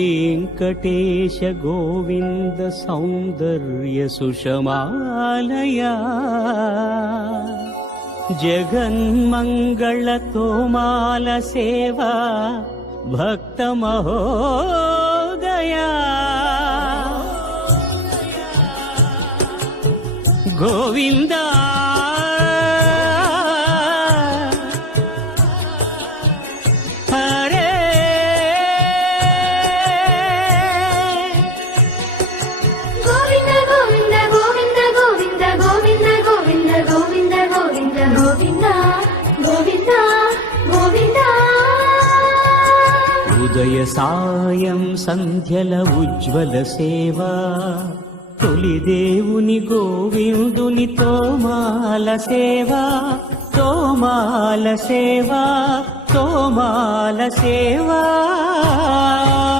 वेंकटेश गोविंद सौंदर्य सुषमालया जगन्मंगल तोमाल सेवा भक्त महोदया गोविंदा ఉదయ సాయం సంధ్యల ఉజ్వల సేవా తొలి దేవుని గోవిందుని తోమాల సేవా తోమాల సేవా తోమాల సేవా